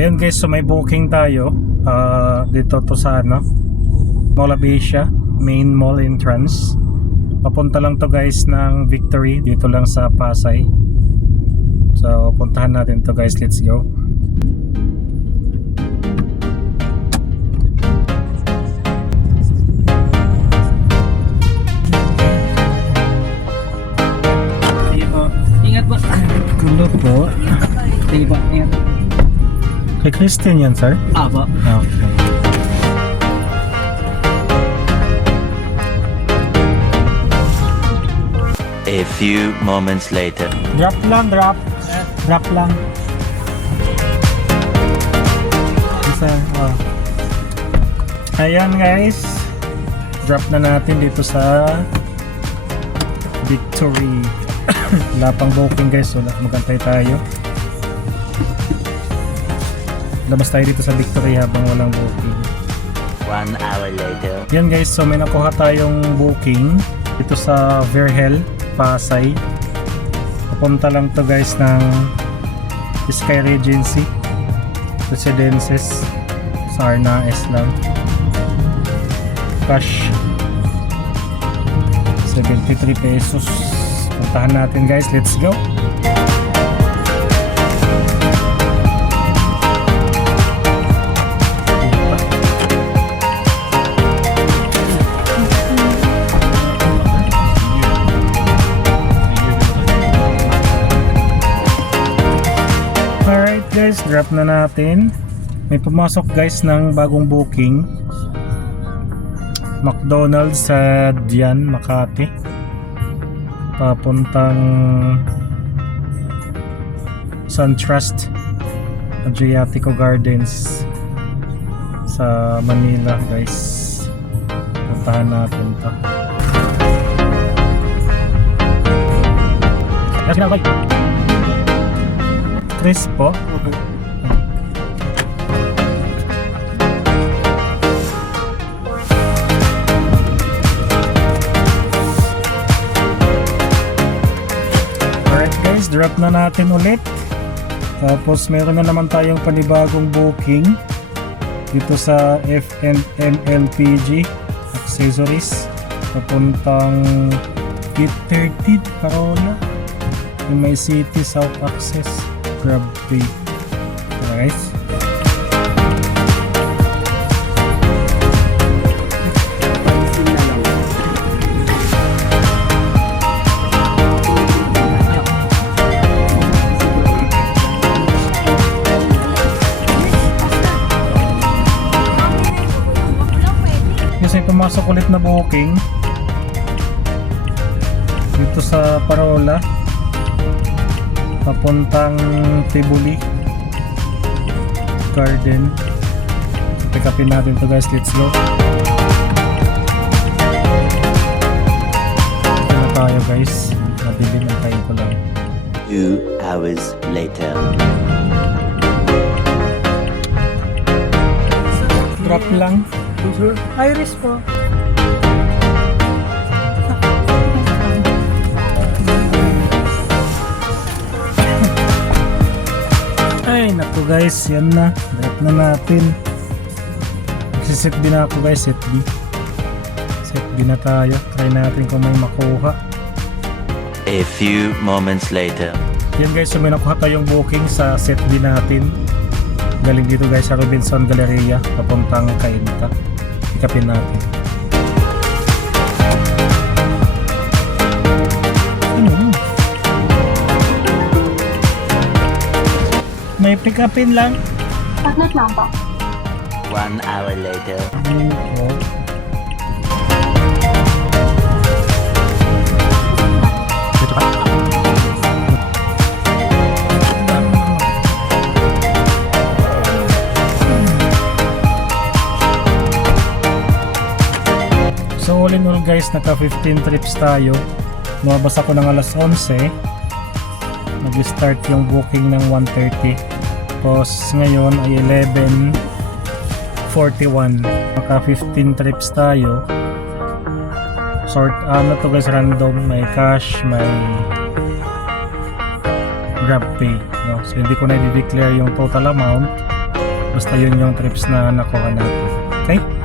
Ayan guys, so may booking tayo dito to sa Mall of Asia main mall entrance. Papunta lang to guys ng Victory, dito lang sa Pasay. So puntahan natin to guys, let's go. Ingat po. Gulo po. Sige po, ingat. Kay Christian yan, sir? Apo. Okay. A few moments later. Drop lang, drop. Drop lang. Isa, Ayan guys. Drop na natin dito sa Victory. Wala pang booking guys, so magantay tayo. Labas tayo dito sa Victory habang walang booking. 1 hour later. Yan guys, so may nakuha tayong booking dito sa Verhel, Pasay. Papunta lang to guys ng Sky Regency Residences sa Arnaes lang. Cash 73 pesos. Puntahan natin guys, let's go. Alright guys, drop na natin. May pumasok guys ng bagong booking. McDonald's sa Dian, Makati. Papuntang SunTrust Adriatico Gardens sa Manila guys. Puntahan natin to. Yes, kinakay. Chris po. Alright guys, drop na natin ulit. Tapos meron na naman tayong panibagong booking dito sa FNM-LPG Accessories papuntang P30 Parola. Yung may City South Access Grab Pay. Guys, kasi pumasok ulit na booking dito sa Parola papuntang Tibuli Garden. Pick upin natin to guys, let's go. Ito na tayo guys, nabili ng kayo ko lang. 2 hours later. Drop lang. Iris po. Ay naku guys, yan na, drop na natin. Magsiset din ako guys, set B. Set B na tayo, try natin kung may makuha. A few moments later. Yan guys, so may nakuha tayong booking sa set B natin. Galing dito guys sa Robinson Galleria, papuntang Cainta. Ikapin natin. May pick upin lang. Tatlet lang po. 1 hour later. So all in all guys, naka 15 trips tayo. Lumabas ako ng alas 11. Nag-start yung booking ng 1:30. Tapos ngayon ay 11:41. Naka 15 trips tayo. Sort ano to guys, random, may cash, may GrabPay, no? So hindi ko na i-declare yung total amount Basta yun yung trips na nakuha natin. Okay?